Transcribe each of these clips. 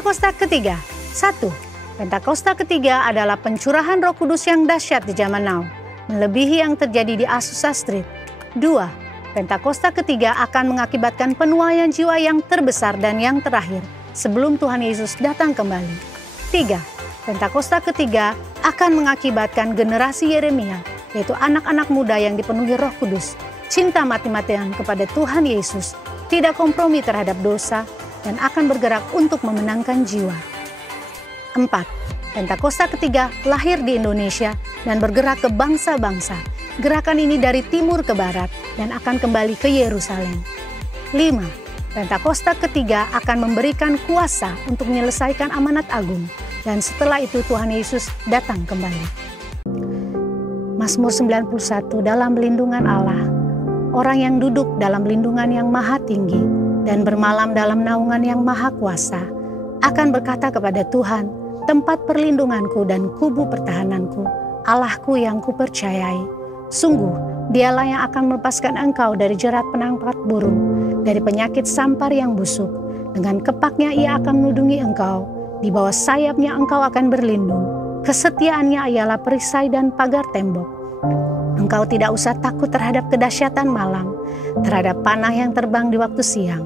Pentakosta ketiga. 1. Pentakosta ketiga adalah pencurahan Roh Kudus yang dahsyat di zaman now, melebihi yang terjadi di Azusa Street. 2. Pentakosta ketiga akan mengakibatkan penuaian jiwa yang terbesar dan yang terakhir sebelum Tuhan Yesus datang kembali. 3. Pentakosta ketiga akan mengakibatkan generasi Yeremia, yaitu anak-anak muda yang dipenuhi Roh Kudus, cinta mati-matian kepada Tuhan Yesus, tidak kompromi terhadap dosa, dan akan bergerak untuk memenangkan jiwa. 4. Pentakosta ketiga lahir di Indonesia dan bergerak ke bangsa-bangsa. Gerakan ini dari timur ke barat dan akan kembali ke Yerusalem. 5. Pentakosta ketiga akan memberikan kuasa untuk menyelesaikan amanat agung, dan setelah itu Tuhan Yesus datang kembali. Mazmur 91, dalam lindungan Allah, orang yang duduk dalam lindungan yang maha tinggi dan bermalam dalam naungan yang maha kuasa, akan berkata kepada Tuhan, tempat perlindunganku dan kubu pertahananku, Allahku yang kupercayai. Sungguh, dialah yang akan melepaskan engkau dari jerat penangkap burung, dari penyakit sampar yang busuk. Dengan kepaknya ia akan melindungi engkau, di bawah sayapnya engkau akan berlindung. Kesetiaannya ialah perisai dan pagar tembok. Engkau tidak usah takut terhadap kedahsyatan malam, terhadap panah yang terbang di waktu siang,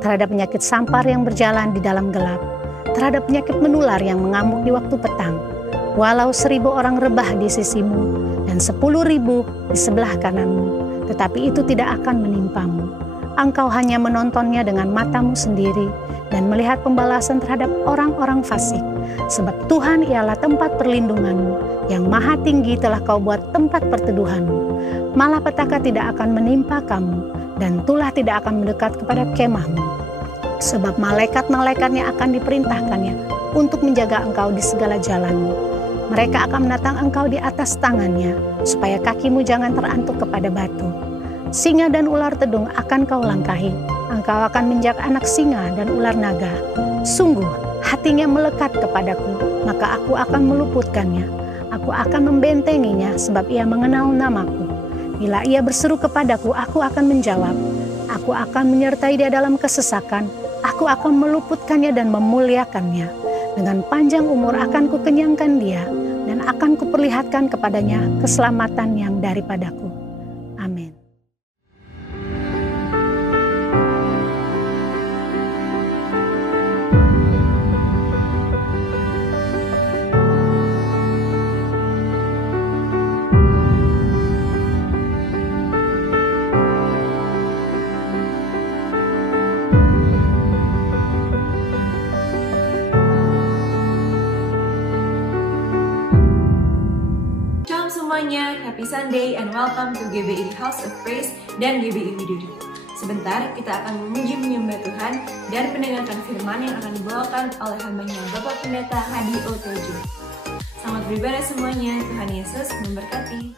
terhadap penyakit sampar yang berjalan di dalam gelap, terhadap penyakit menular yang mengamuk di waktu petang. Walau 1000 orang rebah di sisimu dan 10.000 di sebelah kananmu, tetapi itu tidak akan menimpamu. Engkau hanya menontonnya dengan matamu sendiri dan melihat pembalasan terhadap orang-orang fasik. Sebab Tuhan ialah tempat perlindunganmu, yang maha tinggi telah kau buat tempat perteduhanmu. Malapetaka tidak akan menimpa kamu, dan tulah tidak akan mendekat kepada kemahmu. Sebab malaikat-malaikatnya akan diperintahkannya untuk menjaga engkau di segala jalanmu. Mereka akan menatang engkau di atas tangannya, supaya kakimu jangan terantuk kepada batu. Singa dan ular tedung akan kau langkahi. Engkau akan menjak anak singa dan ular naga. Sungguh, hatinya melekat kepadaku, maka aku akan meluputkannya. Aku akan membentenginya, sebab ia mengenal namaku. Bila ia berseru kepadaku, aku akan menjawab. Aku akan menyertai dia dalam kesesakan. Aku akan meluputkannya dan memuliakannya. Dengan panjang umur akan kukenyangkan dia, dan akan kuperlihatkan kepadanya keselamatan yang daripadaku. Amin. Happy Sunday and welcome to GBI House of Praise dan GBI Widuri. Sebentar kita akan memuji menyembah Tuhan dan mendengarkan firman yang akan dibawakan oleh hambanya Bapak Pendeta Hadi OTJ. Selamat beribadah semuanya, Tuhan Yesus memberkati.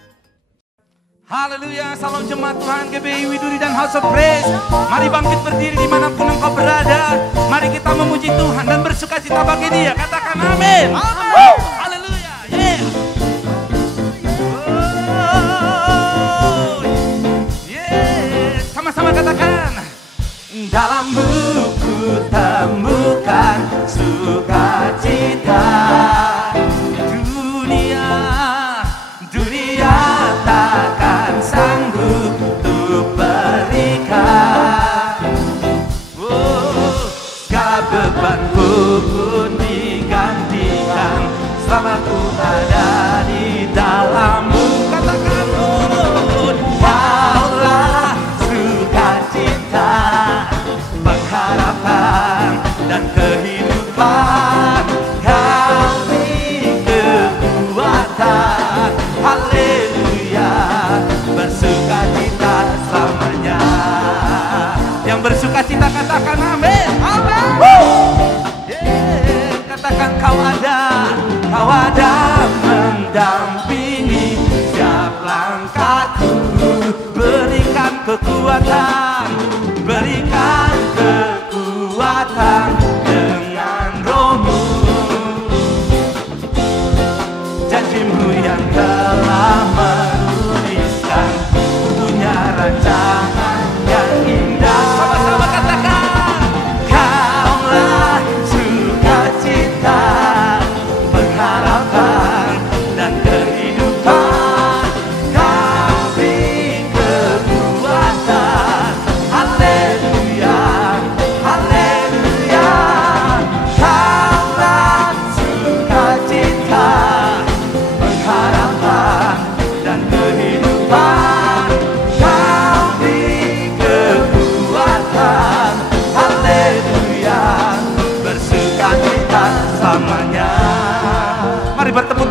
Haleluya, salam jemaat Tuhan GBI Widuri dan House of Praise. Mari bangkit berdiri dimanapun engkau berada. Mari kita memuji Tuhan dan bersukacita bagi Dia. Katakan amin. Amin. Haleluya. Yeah. Sama-sama katakan. Dalammu ku temukan sukacita. Dunia takkan sanggup untuk berikan. Segala bebanku pun digantikan selama ku ada di dalammu. Katakan pun, Kaulah sukacita, pengharapan dan kehidupan. Kau beri kekuatan, haleluya, bersukacita selamanya. Yang bersukacita katakan amin. Amin. Katakan kau ada mendampingi setiap langkahku. Berikan kekuatan, berikan kekuatan dengan Roh-Mu. Janji-Mu yang telah menuliskan dunia rancangan yang indah. Sama-sama katakan, Kaulah sukacita.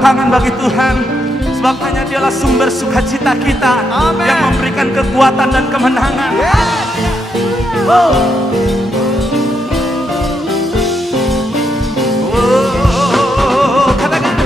tangan bagi Tuhan. Sebab hanya Dialah sumber sukacita kita. Amen. Yang memberikan kekuatan dan kemenangan. Katakan.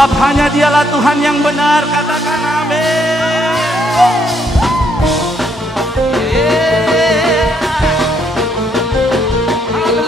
Sebab hanya Dialah Tuhan yang benar, katakan amin. Haleluya.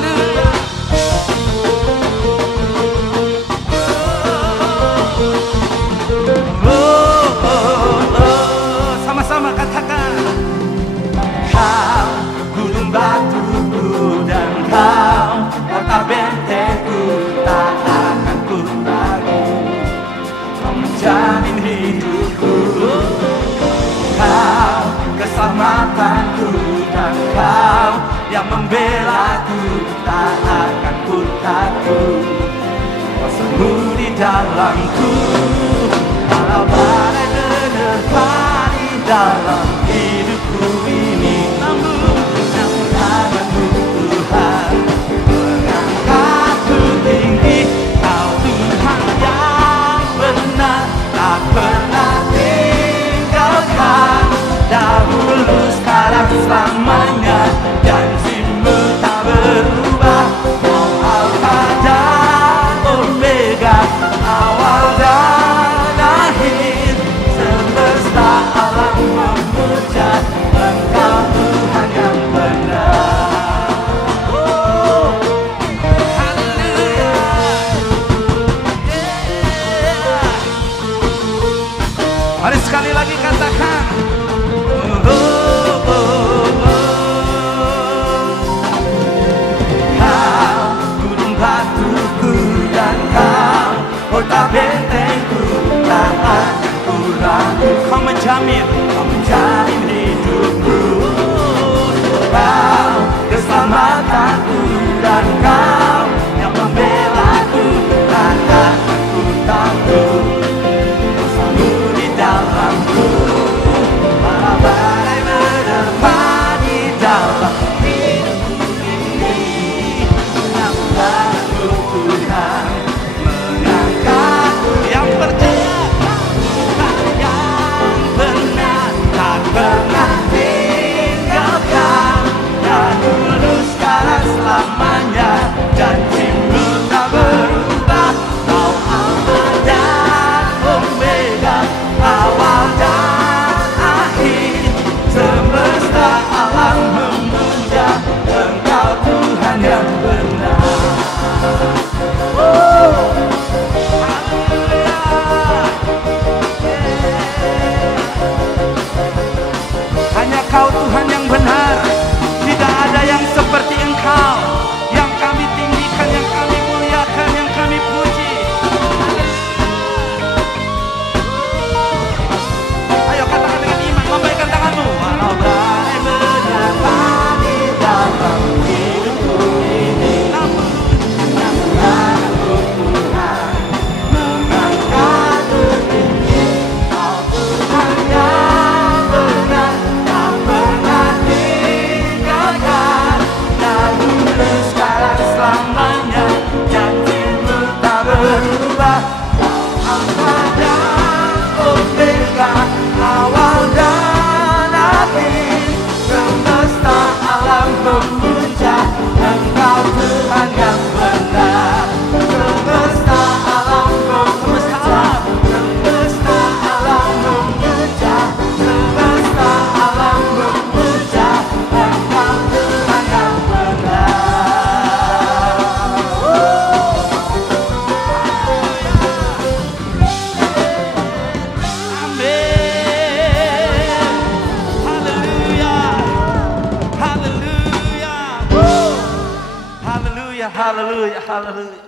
Haleluya, haleluya, haleluya.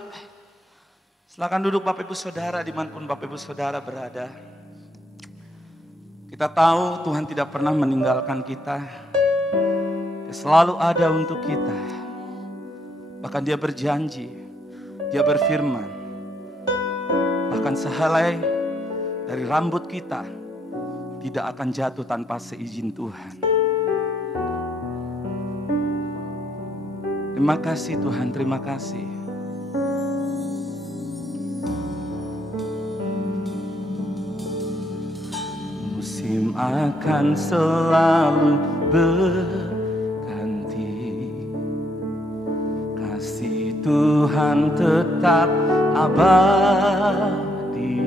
Silakan duduk Bapak Ibu Saudara dimanapun Bapak Ibu Saudara berada. Kita tahu Tuhan tidak pernah meninggalkan kita. Dia selalu ada untuk kita. Bahkan Dia berjanji, Dia berfirman, bahkan sehelai dari rambut kita tidak akan jatuh tanpa seizin Tuhan. Terima kasih Tuhan, terima kasih. Musim akan selalu berganti, kasih Tuhan tetap abadi,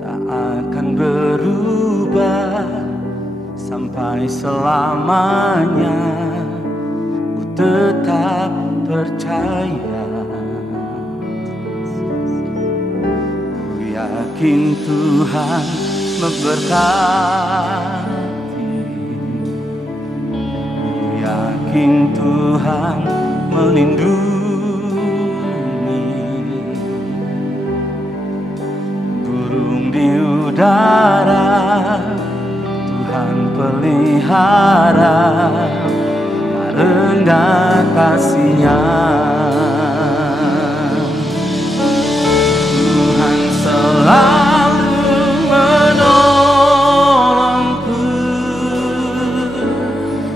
tak akan berubah sampai selamanya. Ku tetap percaya, ku yakin Tuhan memberkati, ku yakin Tuhan melindungi. Burung di udara Tuhan pelihara, rendah kasih-Nya. Tuhan selalu menolongku,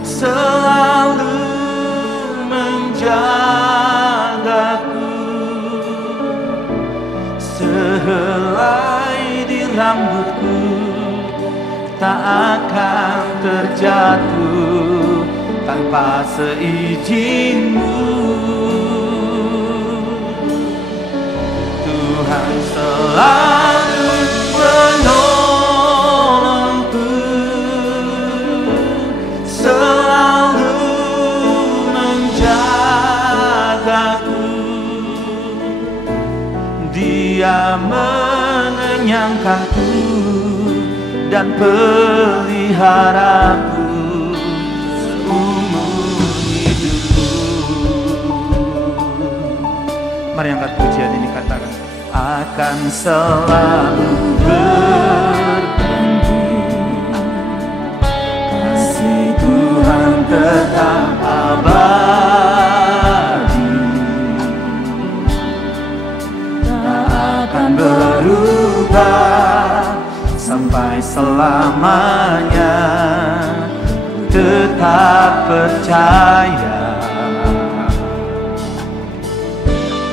selalu menjagaku, sehelai di rambutku tak akan terjatuh tanpa seizin-Mu. Tuhan selalu menolongku, selalu menjagaku. Dia mengenyangkanku dan peliharaku seumur hidup. Mari angkat pujian ini, katakan, akan selalu berganti, kasih Tuhan tetap abadi, tak akan berubah sampai selamanya. Tetap percaya,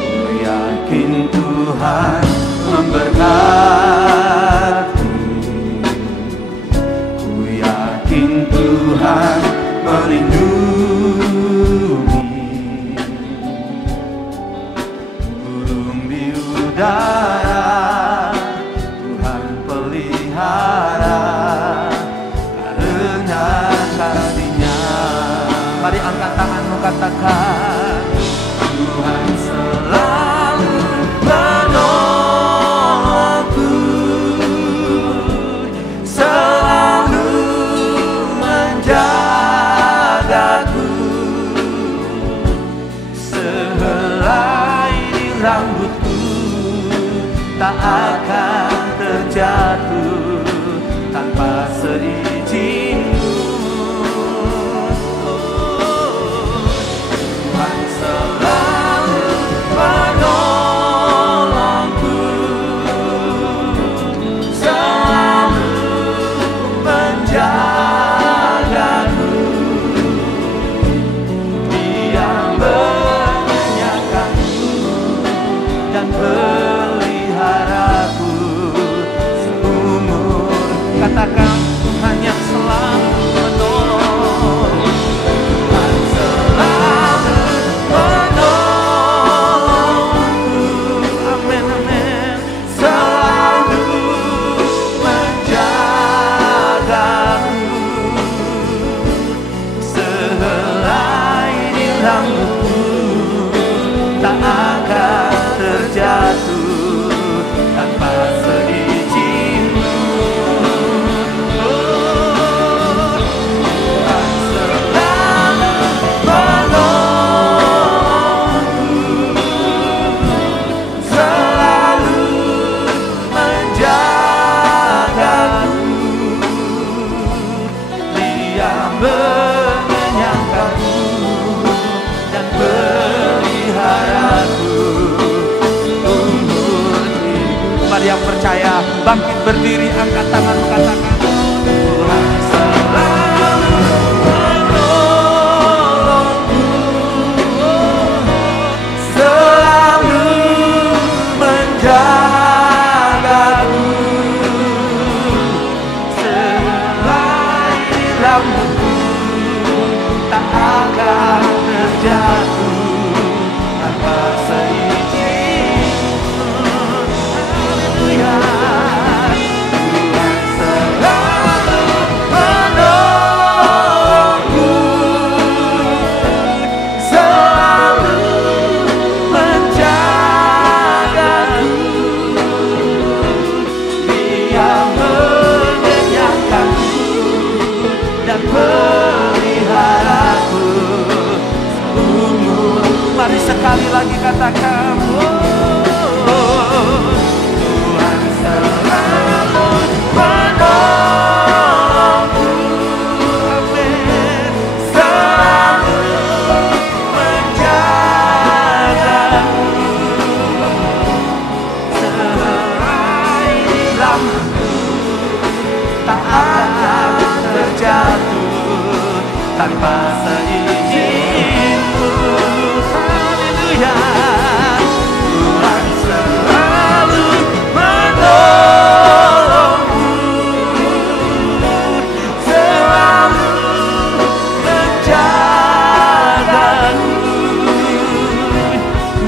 ku yakin Tuhan memberkati, ku yakin Tuhan melindungi. Burung di udara Tuhan pelihara, karena kasih-Nya. Mari angkat tanganmu, katakan, Tuhan selalu menolongku, selalu menjagaku, sehelai di rambutku tak akan terjatuh tanpa seizin-Mu. Tuhan selalu menolongku, selalu menjagaku. Dia mengenyangkanku dan pelihara berdiri, angkat tangan, katakan Tuhan selalu menolongku, selalu menjagaku, selai rambutku tak akan terjatuh tanpa seizin. Haleluya. Tuhan selalu menolongku, selalu menjagaku, Dia mengenyangkanku dan peliharaku seumur. Mari sekali lagi katakan, Tuhan selalu menolongku, amin, selalu menjagaku, selai rambutku tak akan terjatuh tanpa seizinku. Haleluya. Tuhan selalu menolongku, selalu menjagaku,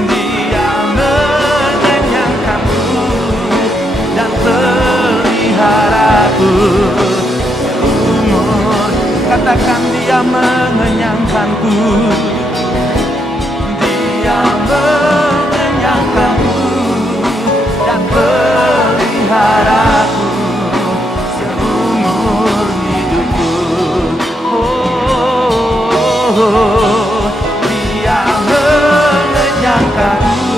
Dia mengenyangkanku dan peliharaku seumur. Katakan, Dia mengenyangkanku, Dia mengenyangkanku dan peliharaku seumur hidupku. Dia mengenyangkanku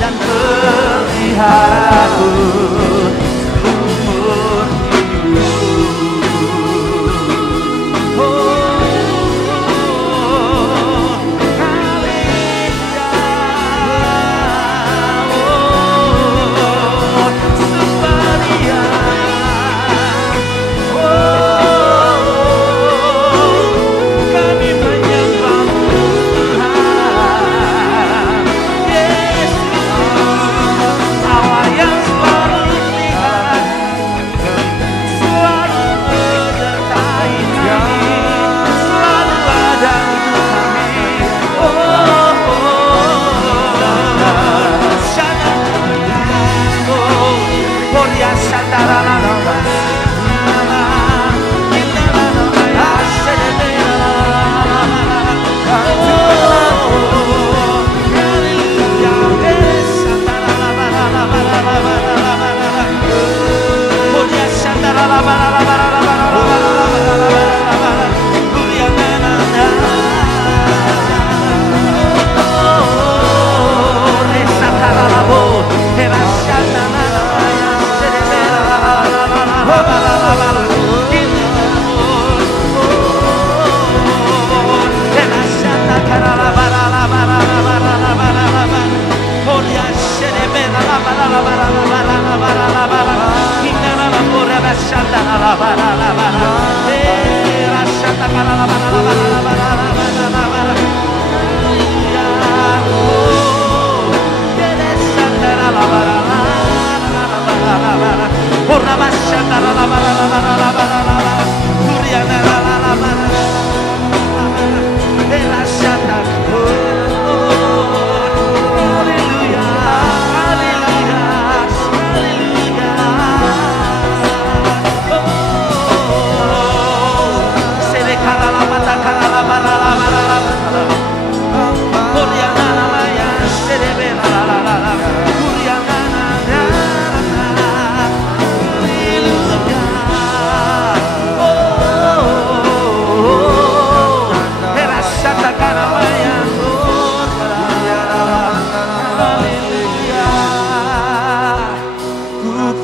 dan peliharaku seumur hidupku.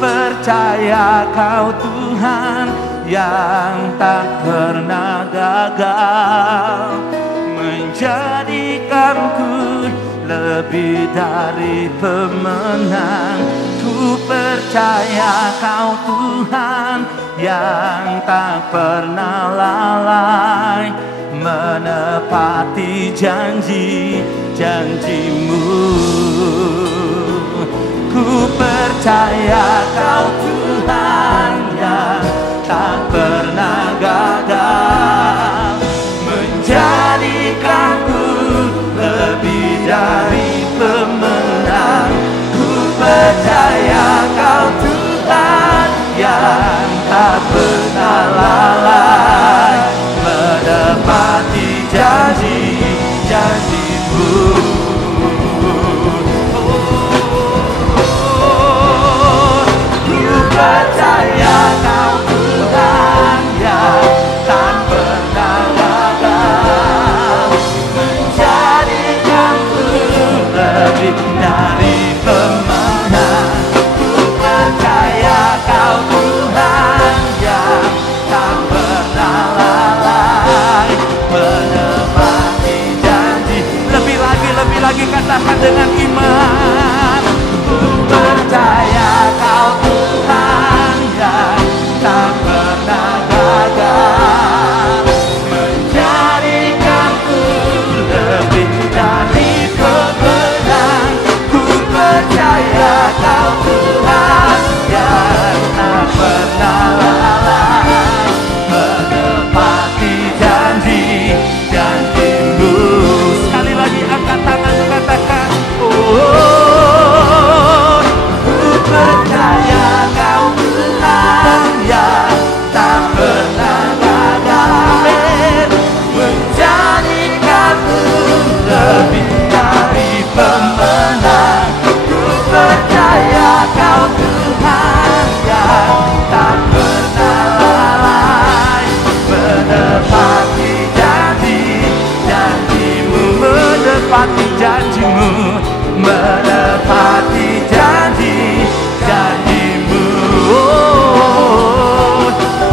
Percaya Kau Tuhan yang tak pernah gagal, menjadikanku lebih dari pemenang. Ku percaya percaya Kau Tuhan yang tak pernah lalai menepati janji-janji-Mu. Ku percaya Kau Tuhan yang tak pernah gagal menjadikanku lebih dari pemenang. Ku percaya Kau Tuhan yang tak pernah lalai menepati janji-janji-Mu. Percaya Kau Tuhan yang tak pernah gagal menjadikanku lebih dari pemenang. Ku percaya Kau Tuhan yang tak pernah lalai menepati janji. Lebih lagi katakan dengan iman. Ku percaya Kau Tuhan yang tak pernah gagal menjadikanku lebih dari pemenang. Ku percaya Kau Tuhan yang tak pernah lalai menepati janji-janji-Mu. Sekali lagi angkat tangan katakan, percaya Kau Tuhan yang tak pernah gagal menjadikanku lebih dari pemenang. Ku percaya Kau Tuhan yang tak pernah lalai menepati janji-janji-Mu, menepati janji-Mu, menepati janji-janji-Mu,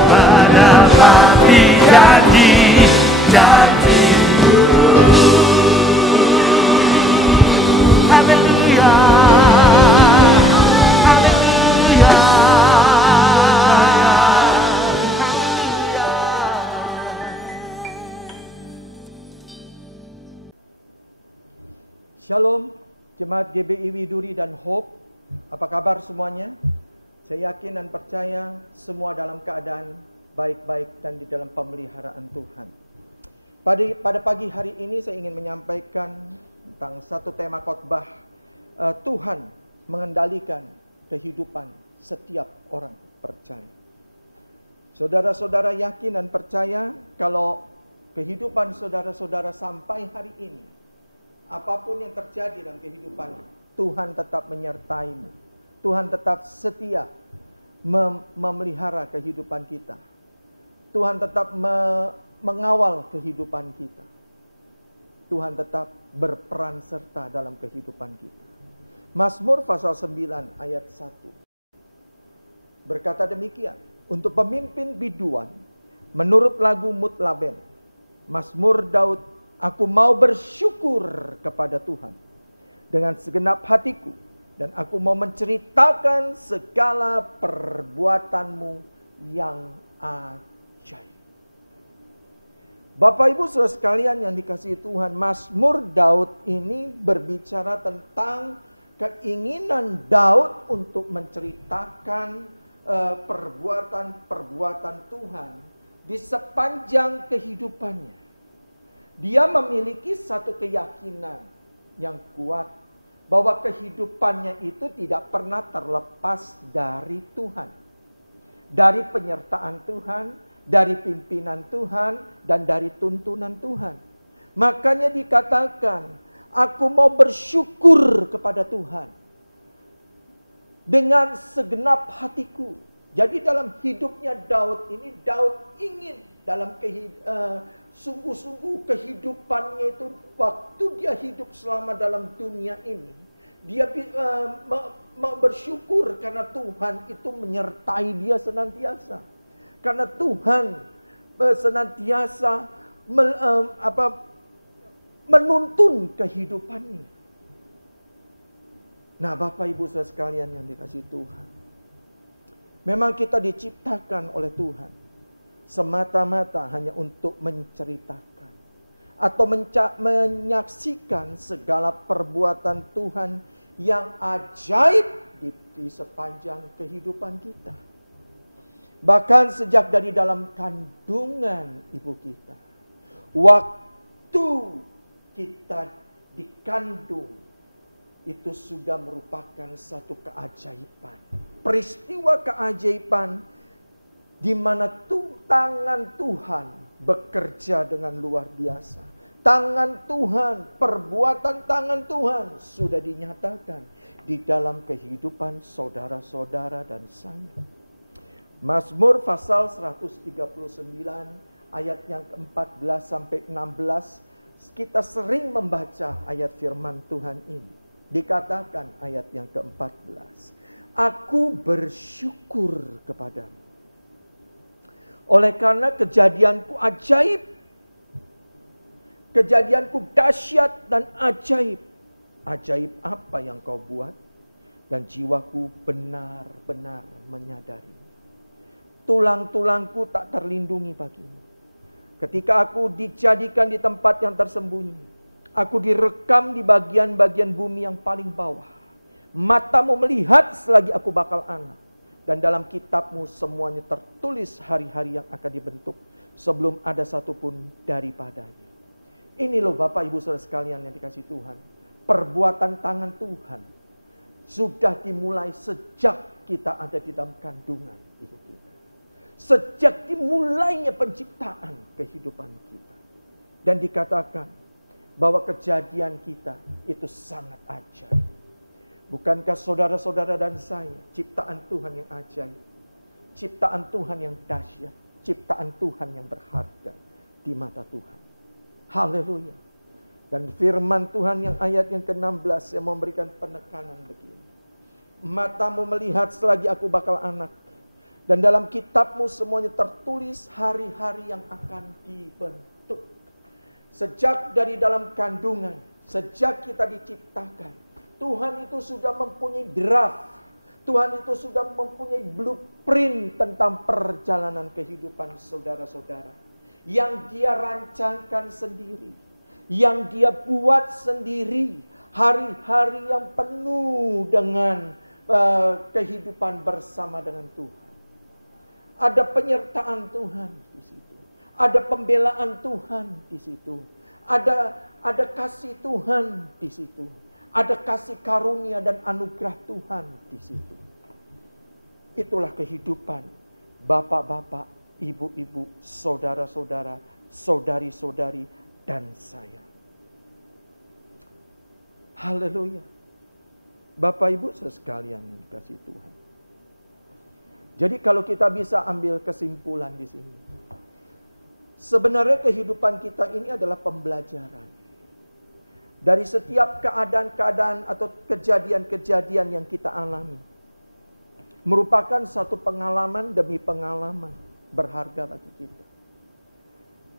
menepati janji-janji-Mu. Haleluya, haleluya, haleluya. Shalom, Jemaat GBI Widuri dan Hope. Apa kabar semuanya? Saya yakin dan percaya semua dalam keadaan baik-baik dan di dalam pemeliharaan Tuhan. Pada pagi hari ini saya ingin menyampaikan tentang satu tema khotbah, Tuhan mengendalikan kehidupan setiap orang percaya. Saudara-saudara yakin dan percaya kalau kehidupan saudara-saudara sampai hari ini, apapun yang terjadi dalam kehidupan, Tuhan tetap menyertaimu. Tuhan tetap setia memelihara kehidupan kita. Tuhan tetap mengawal kehidupan kita. Tuhan tetap berperan serta dalam kehidupan kita. Mazmur pasal 9 ayat 1 berkata demikian, untuk pemimpin biduan menurut lagu Mutlaben, Mazmur Daud, aku mau bersyukur kepada Tuhan dengan segenap hatiku, dan aku mau menceritakan segala perbuatan-Mu yang ajaib. Bapak Ibu Saudara sekalian yang dikasihi Tuhan, Mazmur Daud ini berbicara tentang keinginan Daud untuk menceritakan perbuatan-perbuatan Tuhan di sepanjang kehidupannya. Dia memiliki satu keyakinan yang kuat bahwa kehidupannya itu tidak pernah terlepas dari Tuhan, dari penyertaan Tuhan, dari pimpinan Tuhan, dan dari tuntunan Tuhan. Makanya dikatakan, aku mau bersyukur kepada Tuhan dengan segenap hatiku. Jadi dalam hidupnya Daud ini, Daud ingin dalam sungguh-sungguh kehidupannya itu, waktu dia hidup selama dalam dunia ini, dia bersyukur karena Tuhan itu menyertai dia senantiasa. Karena Tuhan senantiasa menuntun kehidupannya. Nah, Bapak Ibu Saudara sekalian yang dikasihi Tuhan, Memang kita diciptakan oleh Tuhan semata-mata hanya untuk menceritakan atau menyaksikan segala perbuatan Tuhan yang ajaib di sepanjang kehidupan kita. Bahkan sejak dari dalam kandungan ibu kita, waktu kita dikandung, itu sudah merupakan satu keajaiban. Peristiwa keajaiban di mana tangan Tuhan bekerja dengan luar biasa. Tangan Tuhan, perbuatan tangan Tuhan sudah dinyatakan di dalam kehidupan saudara-saudara dan saya. Mazmur pasal 139 ayat yang ke-14 sampai 16, kita sering membaca ayat firman Tuhan ini. Dikatakan ayat yang ke-14, aku bersyukur kepadamu oleh karena kejadianku ajaib, kejadianku dahsyat dan ajaib. Ajaib apa yang kau buat? Dan jiwaku benar-benar menyadari. Tulang-tulangku tak terlindungi bagimu. Ketika aku dijadikan di tempat yang tersembunyi, aku direkam di bagian-bagian bumi yang paling bawah. Matamu melihat selagi aku bakal anak. Dan dalam kitabmu semuanya tertulis hari-hari yang akan dibentuk sebelum ada satupun daripadanya. Ini loh Bapak Ibu Saudara sekalian yang dikasihi Tuhan. Perbuatan tangan Tuhan sudah dimulai sejak kita ada di dalam kandungan ibu kita. Sejak dimulainya penciptaan kehidupan kita. Dan dikatakan bahwa kejadian kita itu sangat ajaib. Bukankah saudara-saudara dan saya ciptaan Tuhan yang ajaib, ciptaan Tuhan yang dahsyat, ciptaan Tuhan yang berharga di mata Tuhan. Haleluya. Dan firman Tuhan yang ayat yang ke-16 yang memberikan penekanan begini. Matamu melihat selagi aku bakal anak, dan dalam kitabmu semuanya tertulis hari-hari yang akan dibentuk. Sejak dari dalam kandungan, sejak kita diciptakan, Tuhan itu sudah mempunyai draft. Tuhan itu sudah mempunyai blueprint tentang perjalanan kehidupan saudara-saudara. Yang dia rancangkan sendiri. Yang dia buat sendiri. Hari-hari yang penuh dengan kehidupan bersama dengan Tuhan. Ada penyertaan Tuhan di situ. Ada pembelaan Tuhan di situ. Ada kasih Tuhan di situ. Ada kasih karunia dan anugerah Tuhan di situ. Itulah kehidupan bapak-bapak, ibu-ibu, saudara-saudara, saudari-saudari, dan saya. Haleluya. Bapak ibu sekalian yang dikasihi Tuhan. Jadi kalau kita bisa ambil kesimpulan di sini. Sebenarnya kehidupan kita ini adalah pembelajaran. Dari setiap keadaan-keadaan atau kejadian-kejadian yang kita alami. Merupakan satu pengalaman demi pengalaman berharga bagi kita.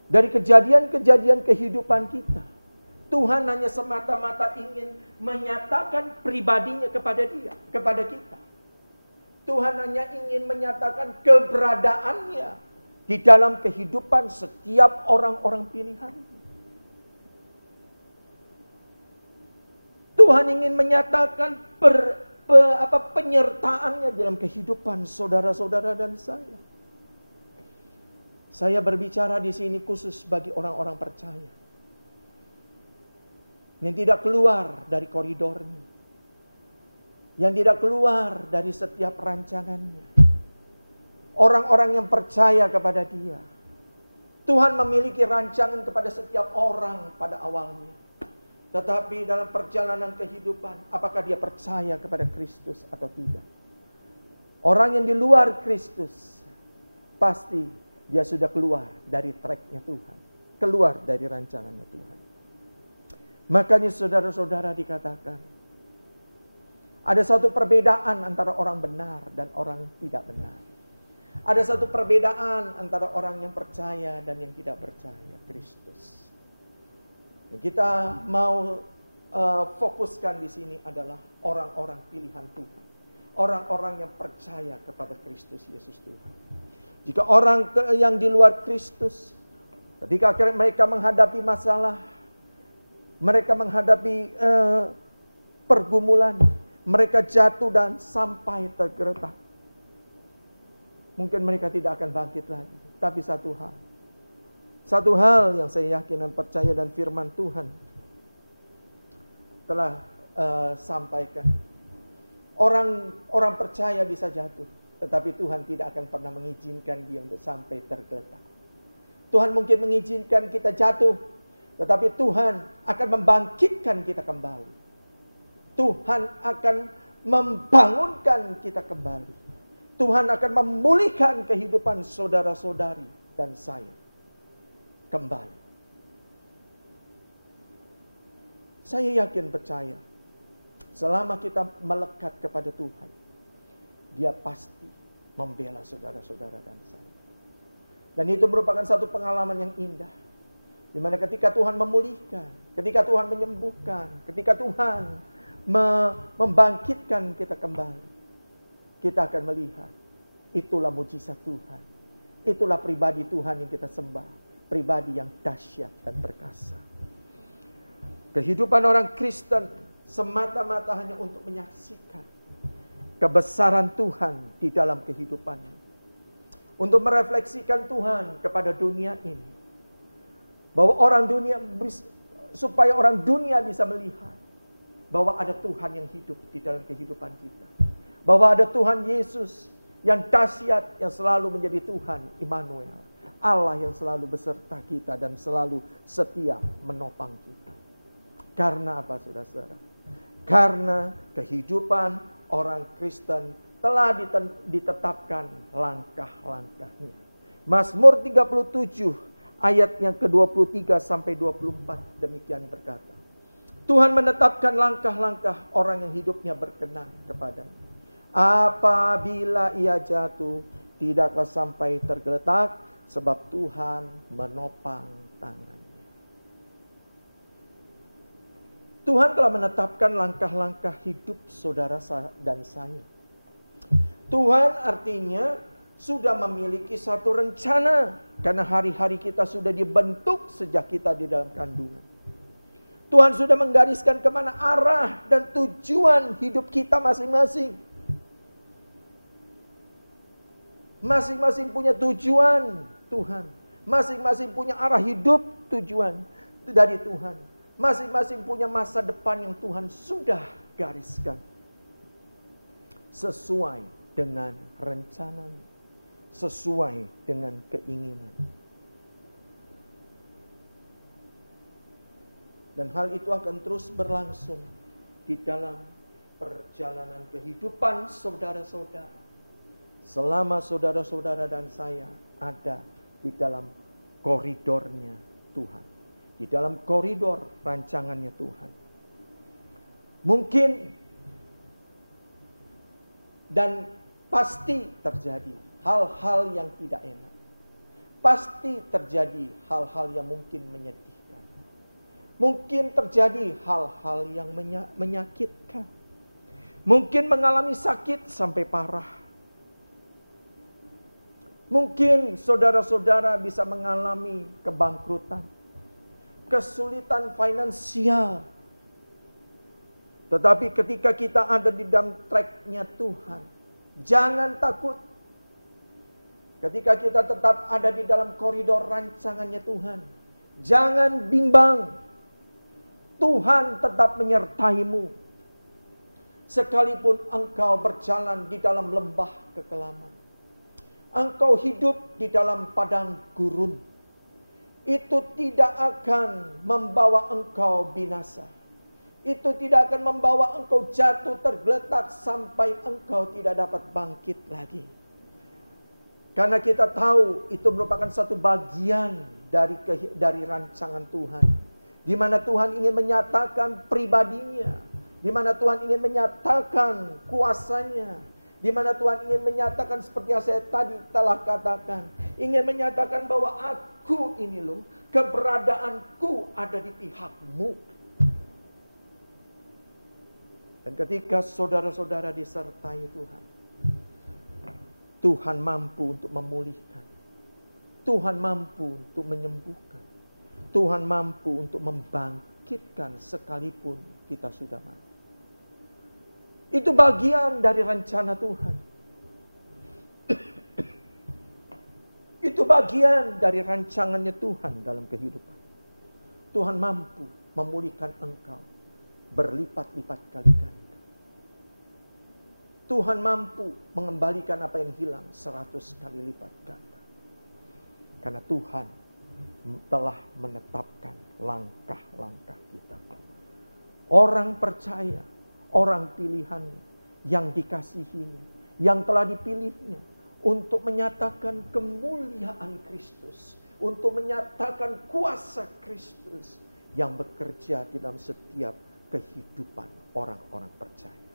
Dari kejadian-kejadian kehidupan kita, Tuhan hanya semata-mata ingin menyatakan pribadinya kepada kita. Tuhan hanya ingin menyatakan keberadaannya di dalam kehidupan setiap orang-orang pilihan. Tuhan ingin menyatakan penyertaannya dalam kehidupan saudara-saudara dan saya. Saya berbicara di sini khusus bagi orang-orang percaya. Yang tidak keluar dari koridornya. Yang tidak keluar dari setiap rancangannya. Orang-orang yang percaya kepada Dia. Tuhan memiliki rancangan kepada setiap orang pada awalnya. Tetapi dalam perjalanan kehidupan, apakah dia percaya kepada Kristus atau tidak? Orang yang di luar Kristus, pasti dia sudah keluar dari tracknya Tuhan. Keluar dari rancangannya Tuhan. Makanya saudara-saudara dikatakan, ada satu perbedaan antara orang benar dan orang tidak benar. Ada satu perbedaan antara orang yang percaya dan yang tidak percaya Kristus. Yang kita mau fokuskan di sini adalah orang-orang pilihan Tuhan. orang-orang yang percaya kepada Kristus Yesus Tuhan. Jika orang yang di luar Kristus, ketika mereka menghadapi masalah, mereka menghadapi pergumulan, mereka jatuh dan sampai tergeletak, mungkin mereka tidak akan bangkit lagi. Tapi satu hal yang saya yakin dan percaya, dan firman Tuhan telah sampaikan, orang percaya bisa jatuh, tetapi Tuhan tidak akan pernah mengizinkan dia untuk sampai tergeletak. Tuhan mungkin mengizinkan kita jatuh, tetapi Tuhan akan membangkitkan kita kembali. Tuhan akan membangunkan kita kembali. Tuhan akan memulihkan kehidupan saudara-saudari dan saya kembali. Saya yakin percaya, selama kita melekat kepada Tuhan, Dia pasti membela saudara-saudara dan saya. Dan itu merupakan satu pengalaman yang indah, di mana ketika Tuhan memulihkan, ketika Tuhan menyembuhkan, ketika Tuhan membangkitkan kita kembali, kita akan melihat itulah mujizat Tuhan. Itulah pribadi Tuhan yang kita sembah, pribadi yang dahsyat dan perkasa. Kehidupan orang Kristen semata-mata hanya untuk menyaksikan kebesaran Tuhan di dalam kehidupannya, untuk merefleksikan Tuhan kepada dunia ini, bahwa supaya orang dunia bisa melihat bahwa ada Tuhan yang hidup di dalam kehidupan kita, bahwa ada Tuhan Yesus yang dahsyat, yang selalu menjadi Tuhan Immanuel, Allah yang selalu beserta kita dan selalu setia menopang kita. Karena apa, saudara-saudara? Karena kehidupan orang Kristen telah ditetapkan langkah-langkahnya. Mazmur 37 ayat yang ke-23 sampai 24 demikian berkata, Tuhan menetapkan langkah-langkah orang yang hidupnya berkenan kepadanya. Apabila ia jatuh, tidaklah sampai tergeletak, sebab Tuhan menopang tangannya. Tuhan telah menetapkan langkah-langkah hidup saudara dan saya. Tuhan artinya sudah memiliki satu rencana, karena hari-hari kita sudah dibentuk sejak kita di dalam kandungan. Tuhan sudah menggariskan kemana arah dan tujuan hidup kita masing-masing. Masing-masing punya tujuan Tuhan. Masing-masing punya arah hidup tujuan dari Tuhan. Masing-masing punya masa depan yang Tuhan sudah gariskan. Sesuai dengan rencananya. Sesuai dengan keinginan. Dan hal itu akan terus berlangsung di dalam perjalanan kehidupan saudara-saudara. Selama saudara-saudara dan saya ada di dalam koridornya Tuhan. Di dalam koridor rancangannya Tuhan. Mungkin dan pasti terjadi hal-hal yang tidak enak. Pasti terjadi hal-hal yang mungkin menyedihkan. Mungkin terjadi hal-hal yang menyakitkan. Mungkin mengalami sakit sampai parah. Mungkin saudara-saudara bisa mengalami kebangkrutan, kesulitan finansial. Tetapi ketika kita ada di dalam track-nya Tuhan, jangan takut. Ketika kita tetap ada di dalam koridor rancangannya Tuhan, jangan bimbang. Tuhan tetap menyertaimu. Sekalipun engkau berjalan di dalam lembah kekelaman, engkau hidup di dalam padang gurun, itu tidak akan membawa engkau binasa. Itu tidak akan membawa engkau jatuh tergeletak sampai engkau tidak dapat bangkit lagi. Karena kita tahu itu merupakan satu bagian dari rancangan Tuhan, di mana Tuhan ingin menyatakan pribadinya, di mana Tuhan ingin menyatakan kuasanya, di mana Tuhan ingin menyatakan seperti yang saya tadi telah katakan, ingin menyatakan bahwa aku ini loh, keberadaanku ada di pihakmu. Dan ketika saudara-saudara disertai Tuhan, Tuhan mampu untuk memulihkan. Tuhan mampu untuk menyembuhkan. Tuhan mampu untuk membangkitkan sekalipun kita sudah mati. Itu bagian dari rencana Tuhan. Itu bagian dari rancangannya Tuhan dalam kehidupan. Tuhan mampu memulihkan engkau berlipat-lipat kali ganda. Tuhan mampu mengembalikan apa yang hilang 100 kali lipat ganda. Karena Tuhan telah menetapkan langkah-langkah kita. Orang percaya, orang pilihannya, yang dikasihinya, yang telah dipilihnya untuk menyatakan kemuliaan Kristus, untuk menyatakan kuasa Kristus yang bekerja di dalam setiap kehidupan orang-orang percaya.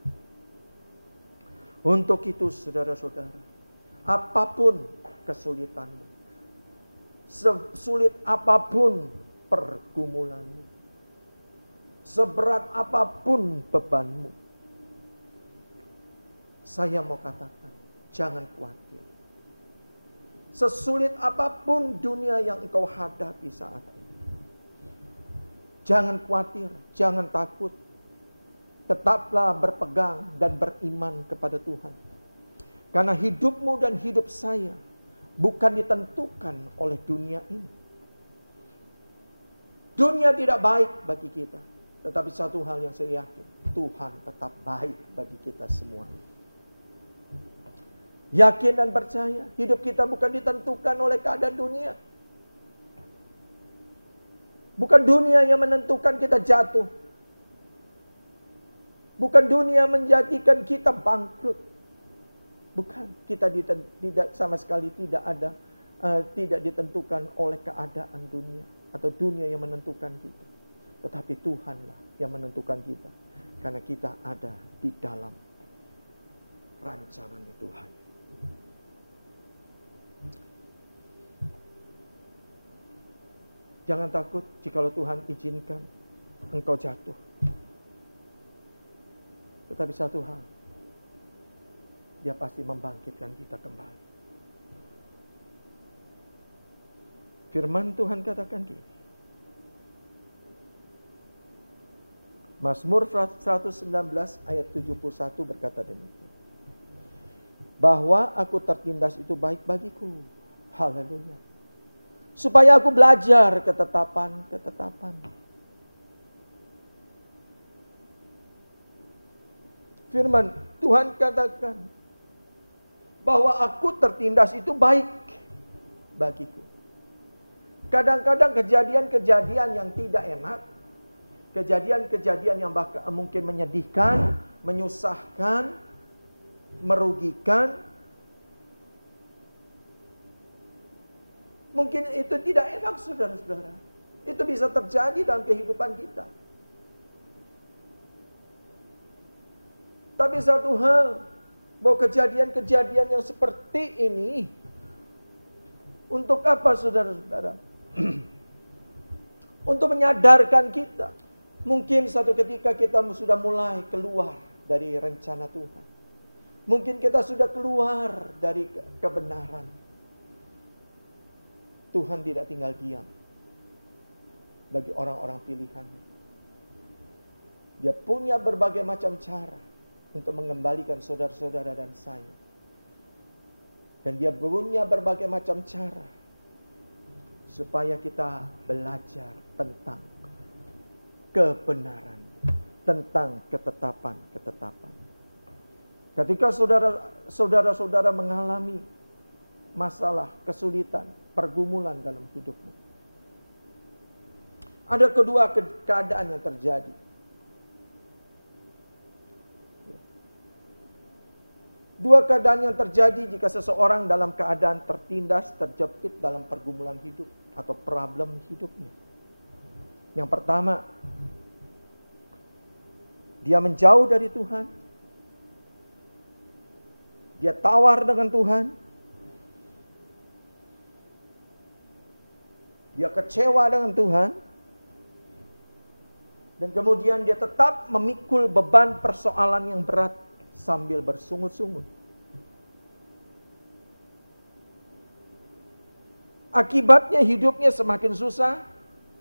Untuk itu saudara-saudara, apapun kesulitanmu, sesulit apapun pergumulanmu, seberat apapun bebanmu, saya mau katakan, jangan khawatir. Sesulit apapun dunia yang engkau hadapi saat ini, jangan khawatir, jangan takut. Tetaplah berpegang dan beriman kepada Tuhan. Karena hidupmu dan hidup saya bukan ditentukan oleh dunia ini. Dunia tidak baik bagi kita. Tetapi satu hal yang saya yakin, Tuhan tetap baik bagi kita semua. Yakin dan percaya, hidup kita bukan ditentukan oleh keadaan dunia. Bukan dunia yang menentukan kita jatuh. Bukan dunia menjadikan kita bangkrut. Bukan, kita tidak sama sekali tidak ditentukan oleh keadaan dunia atau dunia yang menentukan kita. Tetapi Tuhanlah yang menentukan kita. Karena kita ada di dalam rancangannya Tuhan. Jangan takut jikalau Tuhan izinkan engkau jatuh. Tetapi satu hal, Dia pasti membangkitkan kita kembali. Firman Tuhan katakan gini. Mazmur 119 ayat 71 berkata demikian. Bahwa aku tertindas itu baik bagiku. Haleluya. Supaya aku belajar ketetapan. Firman Tuhan katakan bahwa aku tertindas itu baik bagiku. Kadang-kadang kejadian-kejadian yang tidak enak, kejadian-kejadian yang mungkin menyedihkan, menyusahkan, merugikan, mungkin itu tidak enak saudara-saudara. Itu bisa terjadi dalam kehidupan kita. Tapi satu hal, bahwa kejadian-kejadian yang seperti ini, untuk apa saudara-saudara? Untuk menyadarkan kita. Mungkin satu ketika kita sudah mulai keluar dari rencana Tuhan. Mungkin kita sudah keluar dari kebenaran. Tuhan tidak tinggal diam bagi orang-orang pilihannya. Dia punya berbagai macam cara untuk mengembalikan saudara-saudara dan saya. Dan Dia punya berbagai macam cara supaya kita belajar tentang kebenaran, tentang ketetapan-ketetapan. Ketika saudara-saudara mengalami masalah, kesulitan, pergumulan dalam hidupmu, ada kedua keadaan yang terjadi. Dua keadaan yang terjadi jika seseorang dalam keadaan tertindas, terjepit dalam pergumulan hidup atau problem hidupnya. Yang pertama, dia menjauh dari Tuhan. Dia tawar dengan Tuhan. Dia kecewa dengan Tuhan. Dan kemudian dia tetap memikul beban persoalan yang berat sambil bersungut-sungut. Akibatnya hidupnya semakin susah,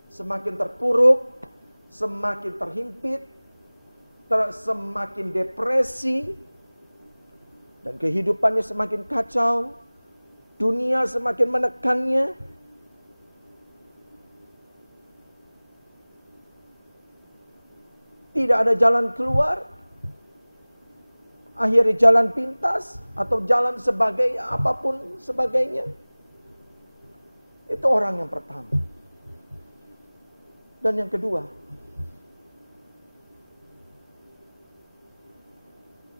semakin terpuruk, semakin terhimpit, semakin depresi, dan kehidupannya semakin kacau, dunia semakin menekannya. Tidak ada jalan keluar, akhirnya jalan pintas atau jalan sebagai apapun sebagainya. Itu orang yang pertama. Dan yang kedua,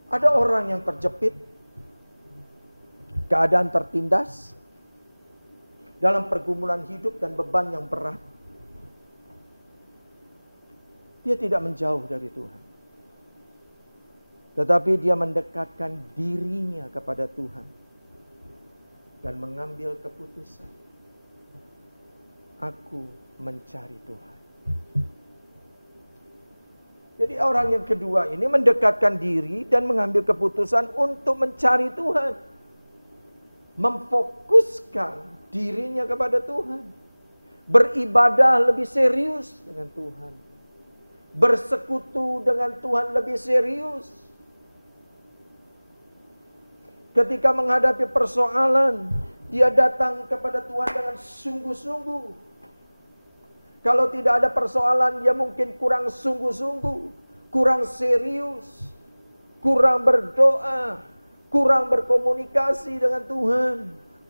ada orang yang terjepit, keadaan tertindas dalam pergumulan hidup dan beban yang berat. Dia tidak menjauh dari Tuhan, tetapi dia mendekatkan dirinya kepada Tuhan dan mengambil keputusan. Aku mencari Tuhan. Jadi orang yang kedua ini mendekatkan diri dan mengambil keputusan untuk mencari Tuhan. Memfokuskan dirinya kepada Tuhan. Beribadah lebih serius dengan Tuhan. Bersekutu dengan Tuhan lebih serius. Ketika menghadapi persoalan, dia datang kepada Tuhan dengan sungguh-sungguh. Kalau tidak ada persoalan, dia mungkin kurang sungguh-sungguh, kurang serius, kurang berdoa, kurang berkomunikasi dengan Tuhan,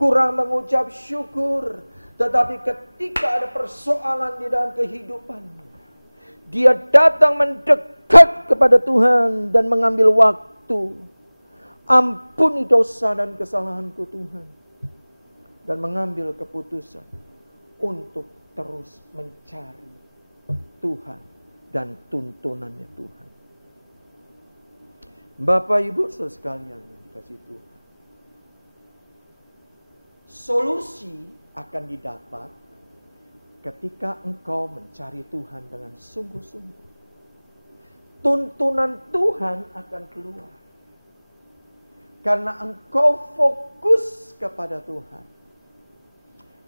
kurang mengucap syukur. Tetapi ketika ada persoalan di dalam kehidupannya, dia datang mendekat kepada Tuhan dan mengambil waktu. Ampuni dosa dan kesalahanku Tuhan. Dan mengambil keputusan untuk terus mencari Tuhan dan tuntunannya Tuhan. Bapak Ibu sekalian yang dikasihi Tuhan, solusi akan didapat ketika engkau mencari Tuhan dengan sungguh-sungguh. Tuntunan Tuhan akan keluar karena engkau fokus kepada Tuhan,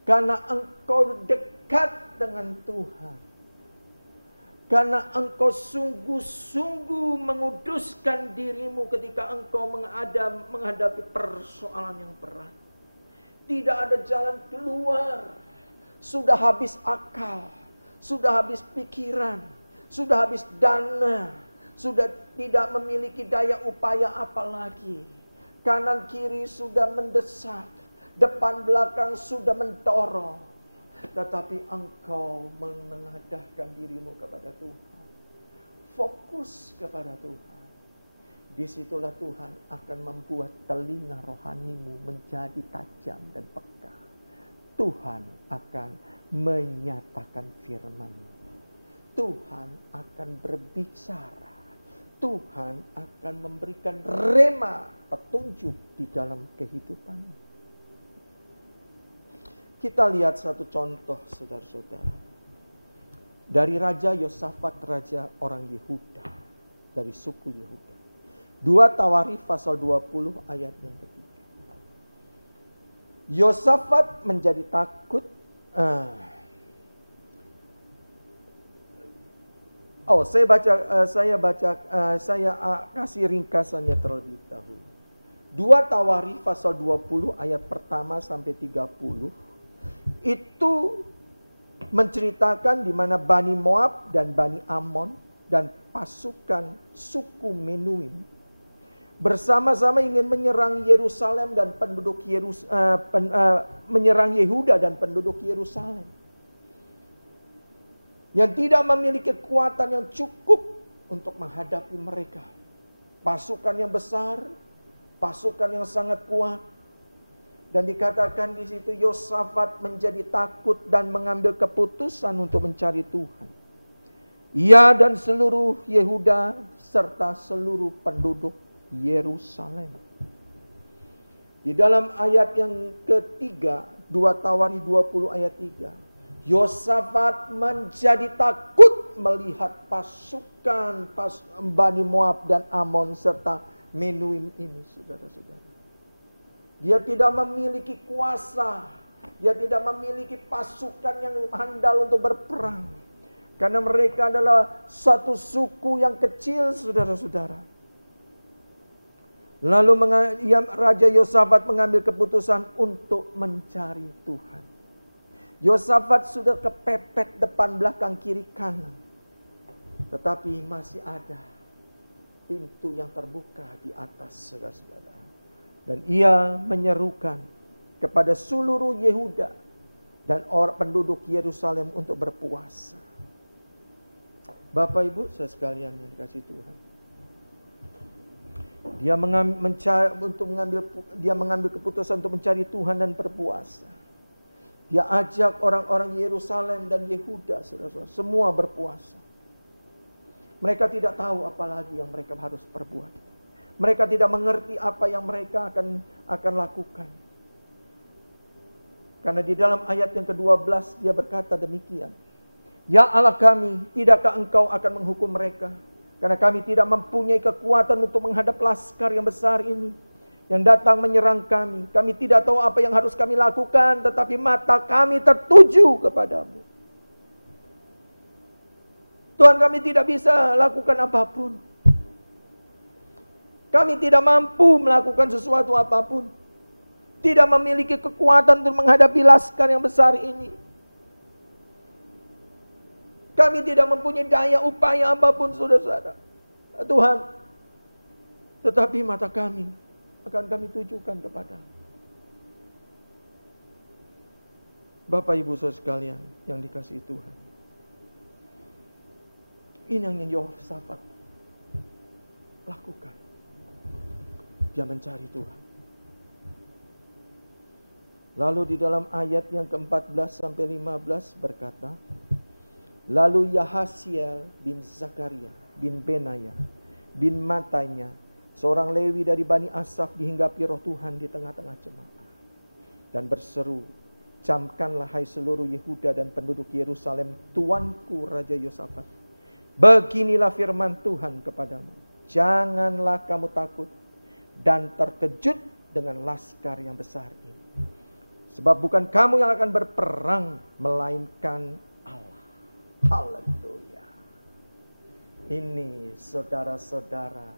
karena engkau dekat dengan Tuhan, karena engkau sungguh-sungguh menguduskan dirimu ketika engkau menghadapi persoalan yang berat. Tidak ada jalan keluar, sudah habis akal, sudah habis pikiran, sudah habis dana, sudah tidak memiliki daya upaya apa lagi. Kanan kiri sudah mendesak, depan belakang sudah mendorong. Tetapi engkau menengadahkan dirimu kepada Tuhan. Fokus kepada Tuhan. Disitulah Tuhan akan membuat telinga rohanimu menjadi tajam dan peka. Tuhan akan menyatakan firman-Nya. Tuhan akan berbicara. Tuhan akan memberikan rema, petunjuk di dalam kehidupanmu. Kita lihat satu contoh saudara-saudara. Dari Raja Yosafat, raja orang Yehuda. Dari suku Yehuda. 2 Tawarikh pasal 20 ayat yang ketiga. Yosafat menjadi takut. Saya kasih ringkasannya terlebih dahulu. 2 Tawarikh pasal 20 ayat pertama sampai 30. Itu menceritakan di mana Bani Moab dan Bani Ammon dan pasukan suku Menuim bersama-sama ingin menyerang Yerusalem dan penduduk menyerang Yehuda dan penduduk Yerusalem, yang tidak memiliki kekuatan yang cukup untuk menghadapi mereka. Pasukan yang besar, pasukan yang sangat kuat. Dan dikatakan di situ Yosafat menjadi takut dan mengambil keputusan untuk mencari Tuhan. Ia dan seluruh Yehuda serta seluruh penduduk Yerusalem. Di dalam ayat yang ketiga, 2 Tawarikh 20 ayat 3. Yosafat menjadi takut melihat pasukan Bani Moab dan Amon serta Menuim ini, saudara-saudara. Dia tidak memiliki kuasa, dia tidak memiliki pasukan yang handal untuk berperang. Karena mereka adalah satu suku yang kecil, saudara-saudara. Lalu Raja Yosafat mengambil keputusan untuk mencari Tuhan. Yosafat sudah kepepet depan, belakang, kiri, kanan. Tetapi masih ada pintu yang terbuka di atas, saudara-saudara. Dan ia menyerukan kepada seluruh Yehuda dan orang penduduk Yerusalem untuk berpuasa. Bapak Ibu saya sekalian yang dikasihi Tuhan. Dia mengambil keputusan untuk mencari Tuhan dan berpuasa. Dia ajak orang-orang Yerusalem dan Yehuda, saudara-saudara, semua berpuasa. Mereka tidak tahu apa lagi yang mereka harus perbuat. Mereka tidak mengerti apa yang mereka akan lakukan. Karena di dalam ayat yang ke-12 dia berkata demikian. Ya Allah kami, tidakkah engkau akan menghukum mereka? Karena kami tidak mempunyai kekuatan untuk menghadap laskar yang besar ini yang datang menyerang kami. Kami tidak tahu apa yang harus kami lakukan, tetapi mata kami tertuju kepadamu. Tuhan, kami tidak bisa lakukan apapun. Kami tidak mampu melakukan sesuatu apapun. Tidak memiliki kekuatan untuk menghadapi laskar yang besar ini. Kami tidak mempunyai daya upaya apapun, saudara-saudara. Tuhan, tetapi mata kami akan kami tujukan kepada. Bapak Ibu saudara sekalian yang dikasihi Tuhan. Ini yang Yosafat lakukan. Dia mencari Tuhan. Lalu di dalam ayat yang ke-14 sampai 15 berkata, lalu Yahasiel bin Zakaria bin Benaya bin Matanya, seorang Lewi dari Bani Asaf, dihinggapi roh Tuhan di tengah-tengah jemaah dan berseru, camkanlah hai seluruh Yehuda dan penduduk Yerusalem, tuanku Raja Yosafat, beginilah firman Tuhan kepadamu, janganlah kamu takut dan terkejut dengan laskar yang besar ini, sebab bukan kamu yang akan berperang, melainkan Allah. Haleluya. Ini saudara-saudara,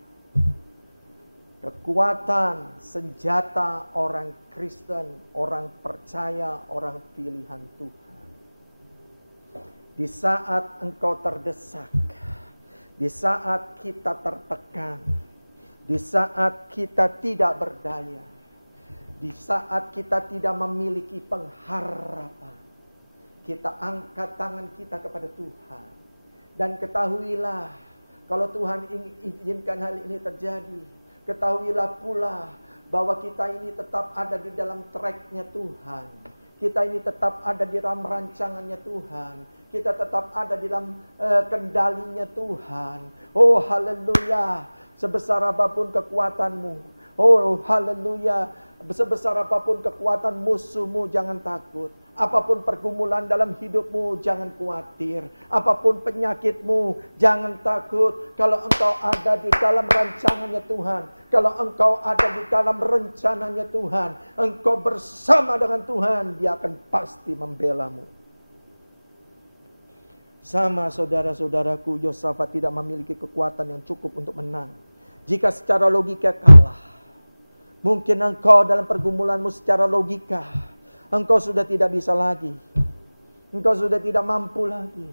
kekuatan senjata orang Kristen, orang percaya, orang pilihan Tuhan. Di saat engkau terdesak, di saat kita tertekan, di saat kita tidak berdaya, di saat kita tidak memiliki pengharapan, kita angkat tangan kita kepada Tuhan. Dan ketahuilah, kalau Tuhan izinkan hal ini terjadi, ketahuilah pula bahwa kita ini tetap ada di dalam tracknya Tuhan. Kita ini tetap ada di dalam rancangannya Tuhan. Kita tetap ada di dalam kendalinya Tuhan. Oh haleluya. Sebesar apapun kekuatanmu, oh haleluya, sebesar apapun kekuatan musuhmu, jangan takut. Apapun pergumulan dalam hidupmu, jangan khawatir. Apapun penyakitmu, jangan takut. Kalau engkau ada di dalam rancangannya Tuhan, kalau engkau ada di dalam rencananya Tuhan, engkau bersama dengan Tuhan, Dia akan pasti membelamu. Sama saudara-saudaraku, Yosafat tidak memiliki kekuatan yang cukup untuk menang. Jika secara logika kalah, mungkin engkau dalam pergumulanmu secara logika, engkau sudah tidak bisa lagi. Engkau sudah tidak mampu lagi.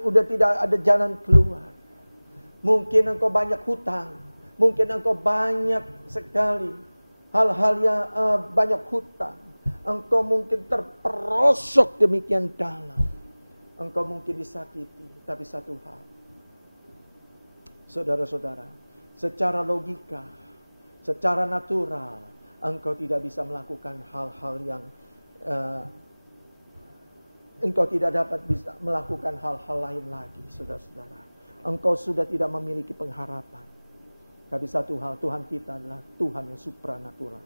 Sudah tidak ada jalan keluar. Mungkin engkau banyak hutang. Mungkin engkau banyak sekali hal-hal yang banyak hutang. Engkau mungkin terperosok demikian dalam. Engkau mungkin disakiti. Tapi satu hal, saudara-saudara, secara logika, secara natural, engkau tidak bisa melakukan hal-hal yang engkau tidak dapat bisa melakukan hal-hal lain lagi, saudara-saudara. Engkau sudah tidak memiliki pengharapan. Tapi satu hal, Tuhan kita adalah Tuhan yang supranatural.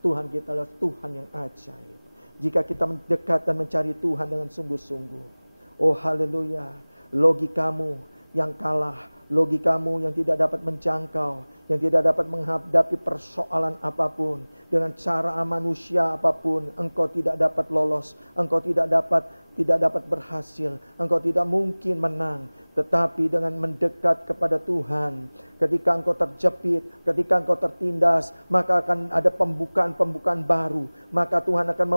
Tuhan kita adalah Tuhan yang ajaib. Jika kita mendekat dan mencari Tuhan dengan sungguh-sungguh, oh haleluya, logikamu yang kalah, logikamu yang tidak dapat menjangkau, yang tidak dapat menghadapi persoalan apapun, dengan cara manusia apapun, engkau tidak dapat lolos, engkau tidak dapat berhasil, engkau tidak mungkin menang. Tetapi dengan mendekat kepada Tuhan, ketika engkau terjepit, ketika engkau tertindas, maka akan ada pembukaan baru. Maka Tuhan akan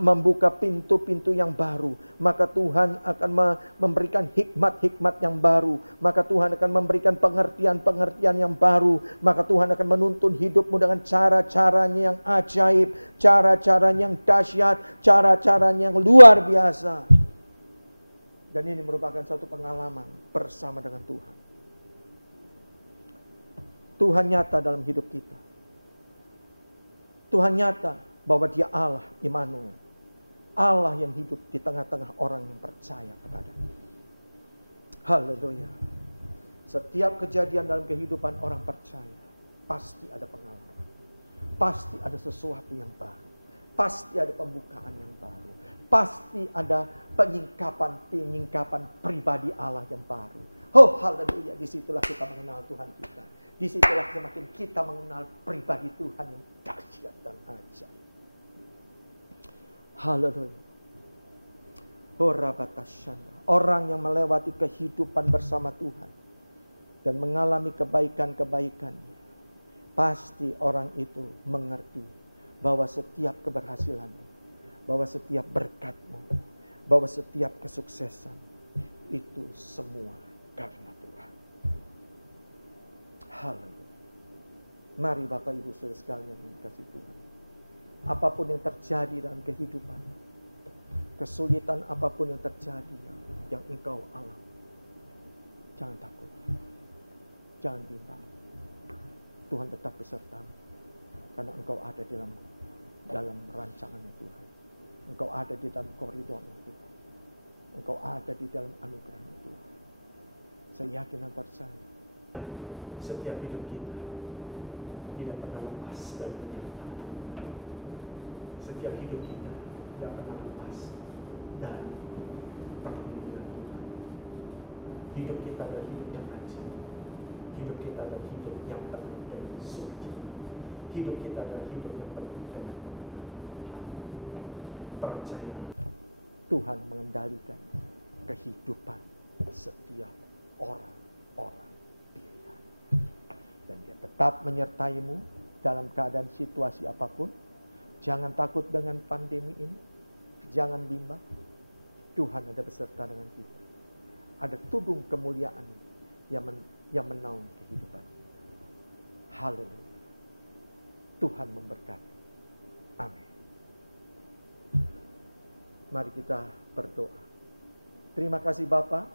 membuka pintu-pintu yang baru. Maka Tuhan akan memberikan hikmat-hikmat yang baru. Maka Tuhan akan memberikan pengertian-pengertian yang baru. Maka Tuhan akan menuntun hidupmu dengan cara-caranya yang ajaib, cara-caranya yang dahsyat, cara-caranya yang luar biasa. Dan ini merupakan satu pengalaman bersama dengan Tuhan. Tuhan nyata dalam hidup kita. Tuhan nyata bahwa Dia Allah Immanuel. Allah yang hidup di tengah-tengah orang yang percaya kepada-Nya. Haleluya. Setiap kejadian dalam kehidupan orang percaya, pasti ada pengalaman. Pasti ada sesuatu yang baru. Pasti ada pembukaan yang baru. Pasti ada penyingkapan pribadi Allah yang baru. Oh haleluya, disitulah kita mengenal Tuhan kita. Disitulah semakin kita mengenal pribadi Tuhan yang dahsyat dan ajaib. Haleluya. Orang yang melewati kehidupan bersama Tuhan dan mengalami kebaikan-kebaikannya, pasti orang itu mengerti bahwa setiap keberhasilanmu, bahwa setiap berkatmu, bahwa setiap kesuksesan itu semua karena Tuhan. Haleluya. Mari Bapak Ibu Saudara sekalian yang dikasihi Tuhan, apapun yang terjadi dalam kehidupan, kesulitan apapun yang terjadi yang engkau alami, jangan takut, jangan bimbang. Tuhan tetap besertamu karena engkau ada dalam rancangannya Tuhan. Engkau ada di dalam koridornya Tuhan. Engkau ada di dalam anugerahnya Tuhan. Saya yakin dan percaya setiap hidup kita tidak pernah lepas dari penyertaan. Setiap hidup kita tidak pernah lepas dari perlindungan Tuhan. Hidup kita adalah hidup yang ajaib. Hidup kita adalah hidup yang penuh dengan sukacita. Hidup kita adalah hidup yang penuh dengan percaya. Tuhan mengendalikan kehidupan setiap orang-orang pilihan. Dan Dia tetap menyertaimu dalam keadaan situasi apapun. Jangan takut dengan pandemi ini. Jangan bimbang. Tuhan ada beserta dengan kita. Ada tudung kemuliaan yang menaungi kehidupan. Haleluya. Tuhan memberkati. Amin. Mari kita berdoa. Terima kasih Bapa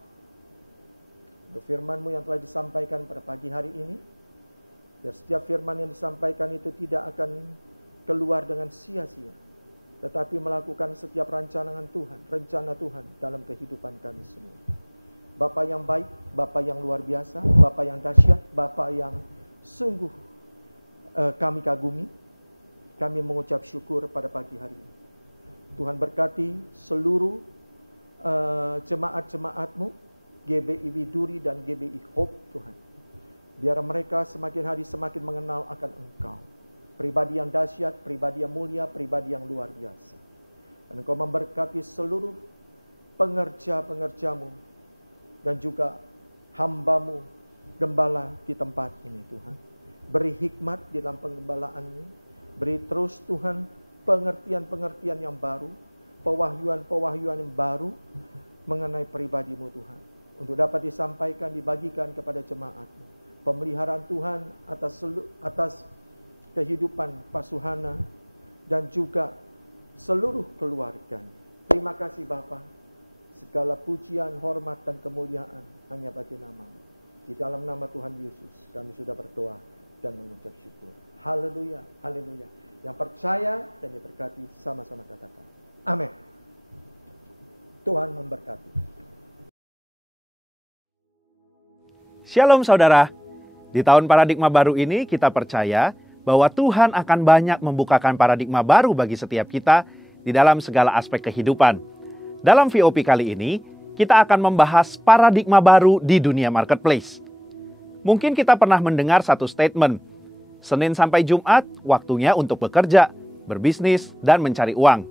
untuk firman-Mu yang telah disampaikan pada pagi hari ini. Biar setiap firman yang disampaikan itu tidak akan keluar dengan sia-sia, tetapi melakukan setiap rencana Tuhan dalam kehidupan kami semua. Bapa yang baik, Bapa yang luar biasa, Bapa yang dahsyat, Bapa yang sungguh kami kagumi. Kami mengucap syukur pada pagi hari ini. Tuhan berkati seluruh jemaat-jemaat-Mu, GBI Widuri dan GBI Hope Tuhan. Biar mereka semakin hari semakin mengenal akan Engkau. Pribadi yang dahsyat, pribadi yang mulia, pribadi yang luar biasa. Dan Engkau memberkati seluruh pengerja-pengerja-Mu dan juga hamba-Mu, gembala di tempat ini Tuhan. Beri hikmat di dalam penggembalaannya. Beri terus Tuhan pengertian-pengertian yang baru, pewahyuan-pewahyuan yang baru mengenai pribadi-Mu Tuhan. Untuk dapat disampaikan, dibagikan kepada jemaat-Mu. Pemeliharaan Tuhan atas kehidupan Pak Suhana dan juga seluruh keluarganya. Terima kasih Bapa. Segala pujian, hormat dan kemuliaan hanya bagi nama-Mu. Di dalam nama Tuhan Yesus kami sudah berdoa dan mengucap syukur. Haleluya, haleluya. Yang percaya dan diberkati sama-sama katakan amin. Tuhan memberkati. Shalom saudara. Di tahun paradigma baru ini kita percaya bahwa Tuhan akan banyak membukakan paradigma baru bagi setiap kita di dalam segala aspek kehidupan. Dalam VOP kali ini, kita akan membahas paradigma baru di dunia marketplace. Mungkin kita pernah mendengar satu statement, Senin sampai Jumat waktunya untuk bekerja, berbisnis, dan mencari uang.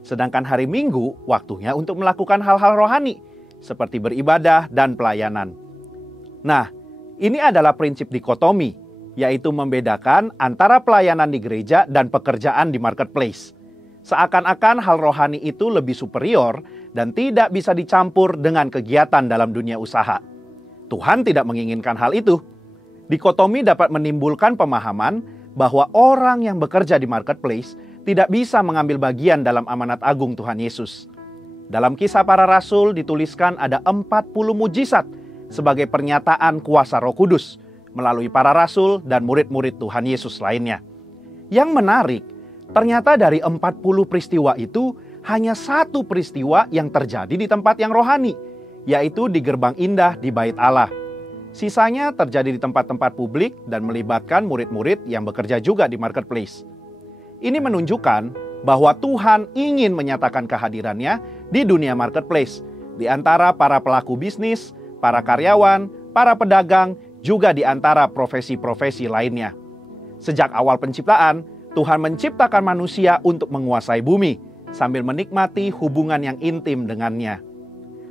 Sedangkan hari Minggu waktunya untuk melakukan hal-hal rohani, seperti beribadah dan pelayanan. Nah, ini adalah prinsip dikotomi, yaitu membedakan antara pelayanan di gereja dan pekerjaan di marketplace. Seakan-akan hal rohani itu lebih superior dan tidak bisa dicampur dengan kegiatan dalam dunia usaha. Tuhan tidak menginginkan hal itu. Dikotomi dapat menimbulkan pemahaman bahwa orang yang bekerja di marketplace tidak bisa mengambil bagian dalam amanat agung Tuhan Yesus. Dalam Kisah Para Rasul dituliskan ada 40 mujizat sebagai pernyataan kuasa Roh Kudus melalui para rasul dan murid-murid Tuhan Yesus lainnya. Yang menarik, ternyata dari 40 peristiwa itu hanya satu peristiwa yang terjadi di tempat yang rohani, yaitu di gerbang indah di Bait Allah. Sisanya terjadi di tempat-tempat publik dan melibatkan murid-murid yang bekerja juga di marketplace. Ini menunjukkan bahwa Tuhan ingin menyatakan kehadirannya di dunia marketplace, di antara para pelaku bisnis, para karyawan, para pedagang, juga di antara profesi-profesi lainnya. Sejak awal penciptaan, Tuhan menciptakan manusia untuk menguasai bumi, sambil menikmati hubungan yang intim dengannya.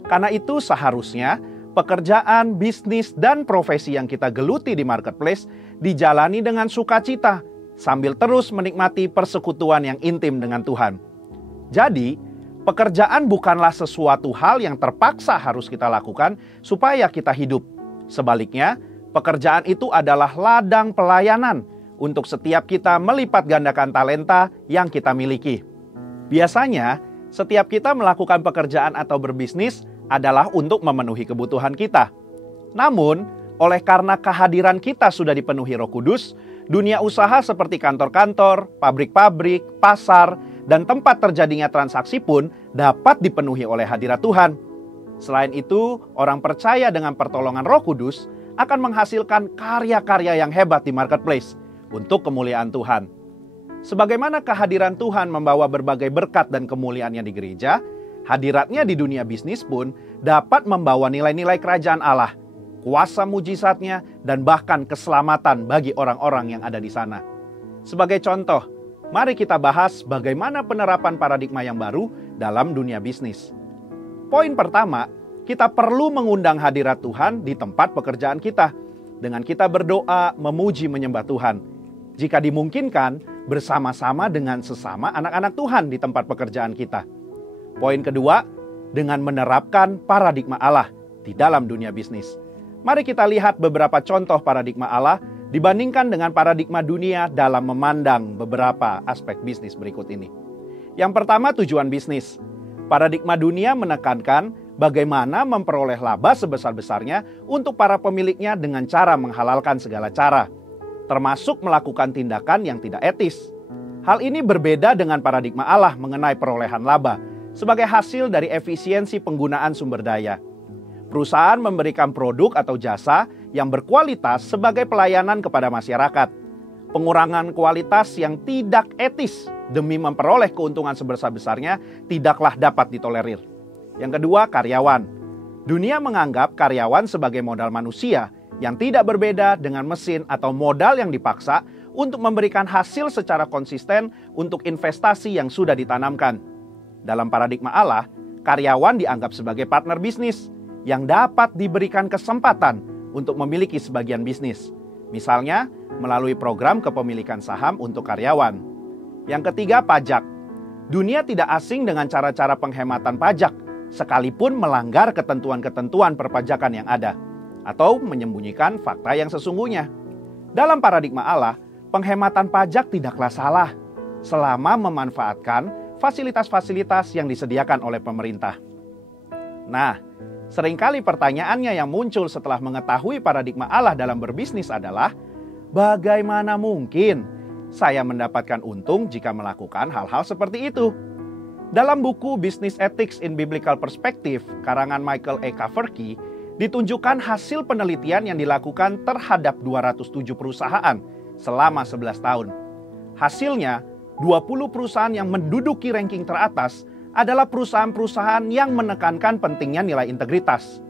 Karena itu seharusnya pekerjaan, bisnis, dan profesi yang kita geluti di marketplace dijalani dengan sukacita, sambil terus menikmati persekutuan yang intim dengan Tuhan. Jadi, pekerjaan bukanlah sesuatu hal yang terpaksa harus kita lakukan supaya kita hidup. Sebaliknya, pekerjaan itu adalah ladang pelayanan untuk setiap kita melipat gandakan talenta yang kita miliki. Biasanya, setiap kita melakukan pekerjaan atau berbisnis adalah untuk memenuhi kebutuhan kita. Namun, oleh karena kehadiran kita sudah dipenuhi Roh Kudus, dunia usaha seperti kantor-kantor, pabrik-pabrik, pasar, dan tempat terjadinya transaksi pun dapat dipenuhi oleh hadirat Tuhan. Selain itu, orang percaya dengan pertolongan Roh Kudus akan menghasilkan karya-karya yang hebat di marketplace untuk kemuliaan Tuhan. Sebagaimana kehadiran Tuhan membawa berbagai berkat dan kemuliaannya di gereja, hadiratnya di dunia bisnis pun dapat membawa nilai-nilai kerajaan Allah, kuasa mujizatnya, dan bahkan keselamatan bagi orang-orang yang ada di sana. Sebagai contoh, mari kita bahas bagaimana penerapan paradigma yang baru dalam dunia bisnis. Poin pertama, kita perlu mengundang hadirat Tuhan di tempat pekerjaan kita, dengan kita berdoa, memuji, menyembah Tuhan. Jika dimungkinkan, bersama-sama dengan sesama anak-anak Tuhan di tempat pekerjaan kita. Poin kedua, dengan menerapkan paradigma Allah di dalam dunia bisnis. Mari kita lihat beberapa contoh paradigma Allah dibandingkan dengan paradigma dunia dalam memandang beberapa aspek bisnis berikut ini. Yang pertama, tujuan bisnis. Paradigma dunia menekankan bagaimana memperoleh laba sebesar-besarnya untuk para pemiliknya dengan cara menghalalkan segala cara, termasuk melakukan tindakan yang tidak etis. Hal ini berbeda dengan paradigma Allah mengenai perolehan laba sebagai hasil dari efisiensi penggunaan sumber daya. Perusahaan memberikan produk atau jasa yang berkualitas sebagai pelayanan kepada masyarakat. Pengurangan kualitas yang tidak etis demi memperoleh keuntungan sebesar-besarnya tidaklah dapat ditolerir. Yang kedua, karyawan. Dunia menganggap karyawan sebagai modal manusia yang tidak berbeda dengan mesin atau modal yang dipaksa untuk memberikan hasil secara konsisten untuk investasi yang sudah ditanamkan. Dalam paradigma Allah, karyawan dianggap sebagai partner bisnis yang dapat diberikan kesempatan untuk memiliki sebagian bisnis. Misalnya, melalui program kepemilikan saham untuk karyawan. Yang ketiga, pajak. Dunia tidak asing dengan cara-cara penghematan pajak, sekalipun melanggar ketentuan-ketentuan perpajakan yang ada, atau menyembunyikan fakta yang sesungguhnya. Dalam paradigma Allah, penghematan pajak tidaklah salah selama memanfaatkan fasilitas-fasilitas yang disediakan oleh pemerintah. Nah, seringkali pertanyaannya yang muncul setelah mengetahui paradigma Allah dalam berbisnis adalah, bagaimana mungkin saya mendapatkan untung jika melakukan hal-hal seperti itu? Dalam buku Business Ethics in Biblical Perspective, karangan Michael E. Kaverke, ditunjukkan hasil penelitian yang dilakukan terhadap 207 perusahaan selama 11 tahun. Hasilnya, 20 perusahaan yang menduduki ranking teratas adalah perusahaan-perusahaan yang menekankan pentingnya nilai integritas.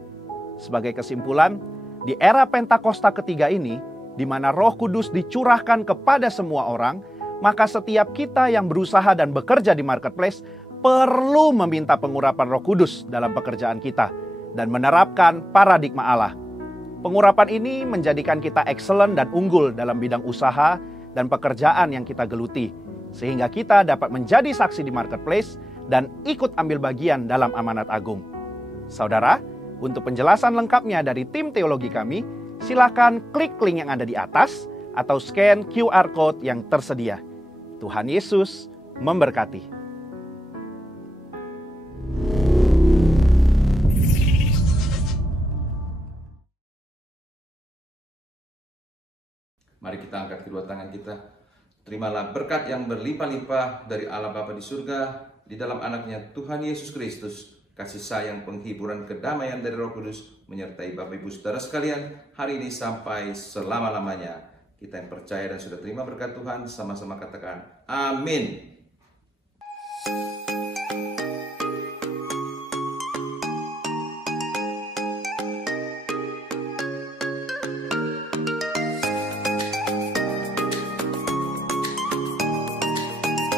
Sebagai kesimpulan, di era Pentakosta ketiga ini, di mana Roh Kudus dicurahkan kepada semua orang, maka setiap kita yang berusaha dan bekerja di marketplace perlu meminta pengurapan Roh Kudus dalam pekerjaan kita dan menerapkan paradigma Allah. Pengurapan ini menjadikan kita excellent dan unggul dalam bidang usaha dan pekerjaan yang kita geluti, sehingga kita dapat menjadi saksi di marketplace dan ikut ambil bagian dalam amanat agung. Saudara, untuk penjelasan lengkapnya dari tim teologi kami, silakan klik link yang ada di atas atau scan QR Code yang tersedia. Tuhan Yesus memberkati. Mari kita angkat kedua tangan kita. Terimalah berkat yang berlimpah-limpah dari Allah Bapa di surga, di dalam anaknya Tuhan Yesus Kristus. Kasih sayang, penghiburan, kedamaian dari Roh Kudus menyertai Bapak Ibu Saudara sekalian hari ini sampai selama-lamanya. Kita yang percaya dan sudah terima berkat Tuhan sama-sama katakan amin.